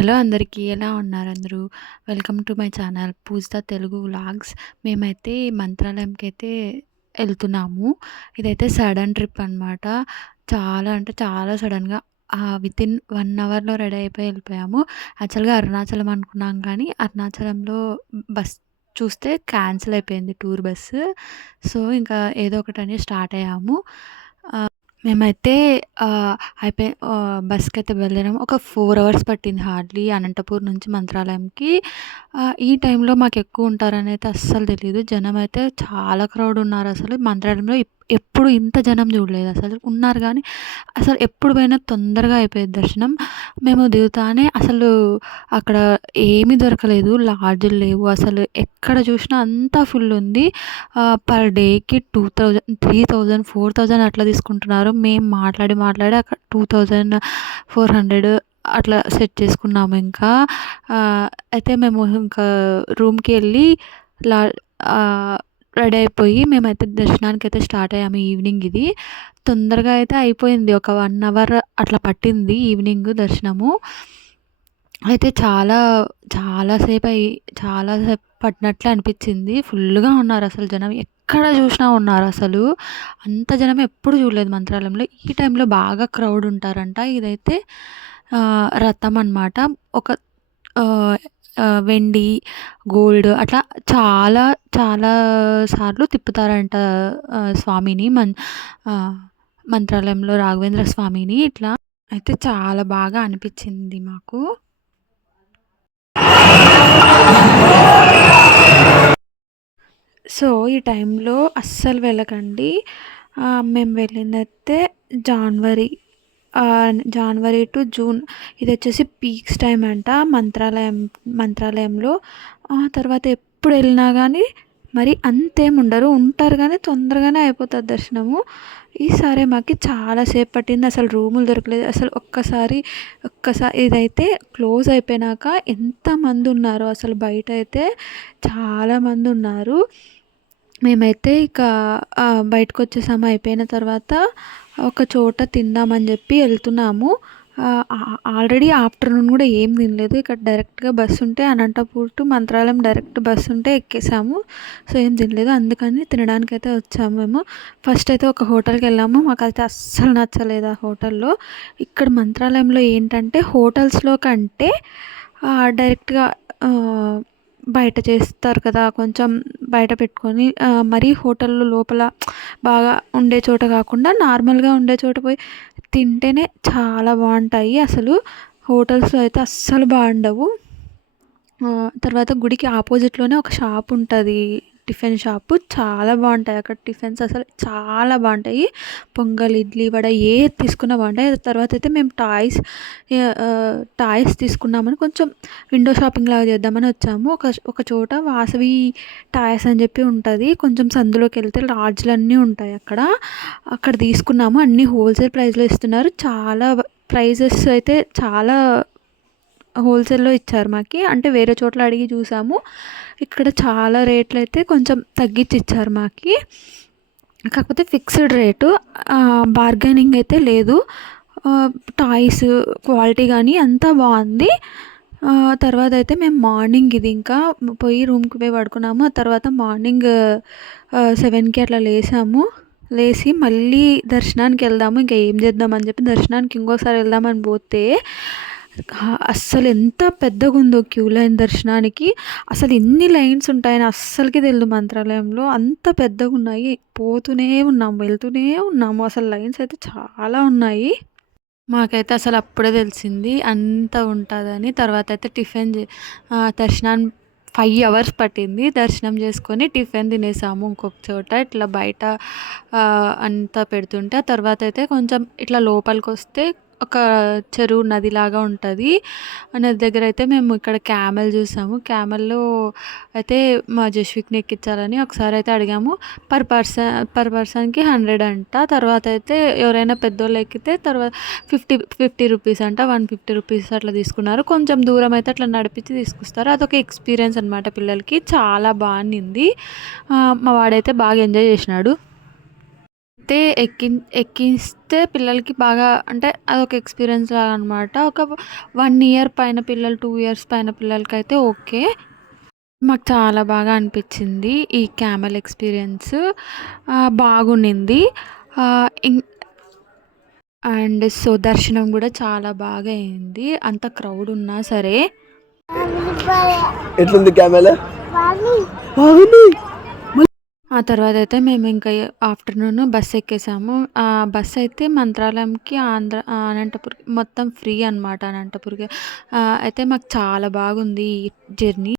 Hello అందరికీ. ఎలా ఉన్నారు అందరూ? Welcome to my channel Pujitha Telugu vlogs. మేమైతే మంత్రాలయంకైతే ఎళ్తున్నాము. ఇదైతే సడన్ ట్రిప్ అనమాట. చాలా అంటే చాలా సడన్‌గా వితిన్ 1 అవర్‌లో రెడీ అయిపోయి ఎళ్ళిపోయాము. యాక్చువల్‌గా అరుణాచలం అనుకున్నాం కానీ అరుణాచలంలో బస్ చూస్తే క్యాన్సిల్ అయిపోయింది టూర్ బస్సు. సో, ఇంకా ఏదో ఒకటని స్టార్ట్ అయ్యాము. మేమైతే బస్‌కైతే బయలుదేరాము. ఒక 4 అవర్స్ పట్టింది హార్డ్‌లీ అనంతపూర్ నుంచి మంత్రాలయంకి. ఈ టైంలో మాకెక్కువ ఉంటారనైతే అస్సలు తెలీదు. జనమైతే చాలా క్రౌడ్ ఉన్నారసలు. మంత్రాలయంలో ఎప్పుడు ఇంత జనం చూడలేదసలు. ఉన్నారు గానీ, అసలు ఎప్పుడు పోయినా తొందరగా అయిపోయేది దర్శనం. మేము దిగుతానే అసలు అక్కడ ఏమీ దొరకలేదు. లాడ్జులు లేవు. అసలు ఎక్కడ చూసినా అంతా ఫుల్లుంది. పర్ డేకి 2000, 3000, 4000 అట్లా తీసుకుంటున్నారు. మేము మాట్లాడి అక్కడ 2400 అట్లా సెట్ చేసుకున్నాము ఇంకా. అయితే మేము ఇంకా రూమ్‌కి ఎళ్ళి లా రెడీ అయిపోయి మేమైతే దర్శనానికైతే స్టార్ట్ అయ్యాము. ఈవినింగ్ ఇది. తొందరగా అయితే అయిపోయింది. ఒక 1 అవర్ అట్లా పట్టింది ఈవినింగ్ దర్శనము. అయితే చాలా సేపు పట్టినట్లే అనిపించింది. ఫుల్లుగా ఉన్నారసలు జనం. ఎక్కడ చూసినా ఉన్నారసలు. అంత జనం ఎప్పుడు చూడలేదు మంత్రాలయంలో. ఈ టైంలో బాగా క్రౌడ్ ఉంటారంట. ఇదైతే రథం అనమాట. ఒక ఆహ్, వెండి, గోల్డ్ అట్లా చాలా చాలా సార్లు తిప్పుతారంట స్వామిని ఆహ్, మంత్రాలయంలో రాఘవేంద్ర స్వామిని ఇట్లా. అయితే చాలా బాగా అనిపించింది మాకు. సో, ఈ టైంలో అస్సలు వెళ్ళకండి. మేము వెళ్ళిందైతే జాన్వరి జాన్వరి టు జూన్. ఇదొచ్చేసి పీక్స్ టైమ్ అంట మంత్రాలయంలో. తర్వాత ఎప్పుడు వెళ్ళినా గానీ మరి అంతేముండరు. ఉంటారు గానీ తొందరగానే అయిపోతది దర్శనము. ఈసారి మాకి చాలా సేపు పట్టింది. అసలు రూములు దొరకలేదు. అసలు ఒక్కసారి ఇదైతే క్లోజ్ అయిపోయినాక ఎంతమందున్నారో అసలు బయటైతే చాలామందున్నారు. మేమైతే ఇక బయటకొచ్చేసాము. అయిపోయిన తర్వాత ఒక చోట తిందామని చెప్పి వెళ్తున్నాము. ఆల్రెడీ ఆఫ్టర్‌నూన్ కూడా ఏం తినలేదు. ఇక్కడ డైరెక్ట్‌గా బస్సు ఉంటే Anantapur to Mantralayam direct bus ఉంటే ఎక్కేసాము. సో, ఏం తినలేదు. అందుకని తినడానికైతే వచ్చాము మేము. ఫస్ట్ అయితే ఒక హోటల్‌కి వెళ్ళాము. మాకైతే అస్సలు నచ్చలేదు ఆ హోటల్‌లో. ఇక్కడ మంత్రాలయంలో ఏంటంటే హోటల్స్‌లో కంటే డైరెక్ట్‌గా బయట చేస్తారు కదా! కొంచెం బయట పెట్టుకొని మరీ హోటల్‌లో లోపల బాగా ఉండే చోట కాకుండా నార్మల్‌గా ఉండే చోట పోయి తింటేనే చాలా బావుంటాయి. అసలు హోటల్స్‌లో అయితే అస్సలు బాగుండవు. తర్వాత గుడికి ఆపోజిట్‌లోనే ఒక షాప్ ఉంటది. Tiffin shop. చాలా బావుంటాయి అక్కడ టిఫిన్స్ అసలు చాలా బావుంటాయి. పొంగల్, ఇడ్లీ, వడ ఏది తీసుకున్నా బావుంటాయి. తర్వాత అయితే మేము టాయ్స్ తీసుకున్నామని కొంచెం విండో షాపింగ్ లాగా చేద్దామని వచ్చాము. ఒక చోట వాసవి టాయ్స్ అని చెప్పి ఉంటది. కొంచెం సందులోకెళ్తే లాడ్జ్‌లన్నీ ఉంటాయి అక్కడ. అక్కడ తీసుకున్నాము. అన్నీ హోల్‌సేల్ ప్రైస్‌లో ఇస్తున్నారు. ప్రైజెస్ అయితే చాలా హోల్‌సేల్‌లో ఇచ్చారు మాకి. అంటే వేరే చోట్ల అడిగి చూసాము. ఇక్కడ చాలా రేట్లయితే కొంచెం తగ్గించి ఇచ్చారు మాకి. కాకపోతే ఫిక్స్డ్ రేటు. బార్గెనింగ్ అయితే లేదు. టాయ్స్ క్వాలిటీ గానీ అంతా బావుంది. తర్వాత అయితే మేము మార్నింగ్ ఇది ఇంకా పోయి రూమ్‌కి పోయి పడుకున్నాము. ఆ తర్వాత మార్నింగ్ 7కి అట్లా లేసాము. లేసి మళ్ళీ దర్శనానికి వెళ్దాము. ఇంకా ఏం చేద్దాం అని చెప్పి దర్శనానికి ఇంకోసారి వెళ్దామని పోతే అస్సలు ఎంత పెద్దగుందో క్యూ లైన్ దర్శనానికి. అసలు ఎన్ని లైన్స్ ఉంటాయని అస్సలకి తెలీదు మంత్రాలయంలో. అంత పెద్దగున్నాయి. పోతూనే ఉన్నాము, వెళ్తూనే ఉన్నాము. అసలు లైన్స్ అయితే చాలా ఉన్నాయి. మాకైతే అసలు అప్పుడే తెలిసింది అంత ఉంటదని. తర్వాత అయితే దర్శనం 5 అవర్స్ పట్టింది. దర్శనం చేసుకొని టిఫిన్ తినేసాము ఇంకొక చోట. ఇట్లా బయట అంతా పెడుతుంటే ఆ తర్వాత అయితే కొంచెం ఇట్లా లోపలికొస్తే ఒక చెరువు నదిలాగా ఉంటది. ఆ నది దగ్గర అయితే మేము ఇక్కడ క్యామెల్ చూసాము. క్యామెల్‌లో అయితే మా జస్విక్‌ని ఎక్కించాలని ఒకసారి అయితే అడిగాము. పర్ పర్సన్‌కి 100 అంట. తర్వాత అయితే ఎవరైనా పెద్దోళ్ళు ఎక్కితే 50 రూపీస్ అంట. 150 రూపీస్ అట్లా తీసుకున్నారు. కొంచెం దూరం అయితే అట్లా నడిపించి తీసుకొస్తారు. అదొక ఎక్స్‌పీరియన్స్ అనమాట పిల్లలకి. చాలా బావుండింది. మా వాడైతే బాగా ఎంజాయ్ చేసినాడు. అయితే ఎక్కిస్తే పిల్లలకి బాగా అంటే అదొక ఎక్స్‌పీరియన్స్ లాగా అనమాట. ఒక 1 ఇయర్ పైన పిల్లలు, 2 ఇయర్స్ పైన పిల్లలకైతే ఓకే. మాకు చాలా బాగా అనిపిచ్చింది ఈ క్యామెల్ ఎక్స్‌పీరియన్స్. బాగుండింది. ఇం అండ్ సో, దర్శనం గూడా చాలా బాగా అయింది. అంత క్రౌడ్ ఉన్నా సరే. ఎట్లుంది క్యామెల్? బాగుంది. ఆ తర్వాతయితే మేమింక ఆఫ్టర్‌నూన్ బస్ ఎక్కేసాము. బస్ అయితే మంత్రాలయంకి అనంతపుర్‌కి మొత్తం ఫ్రీ అనమాట అనంతపుర్‌కి. అయితే మాకు చాలా బాగుంది ఈ జర్నీ.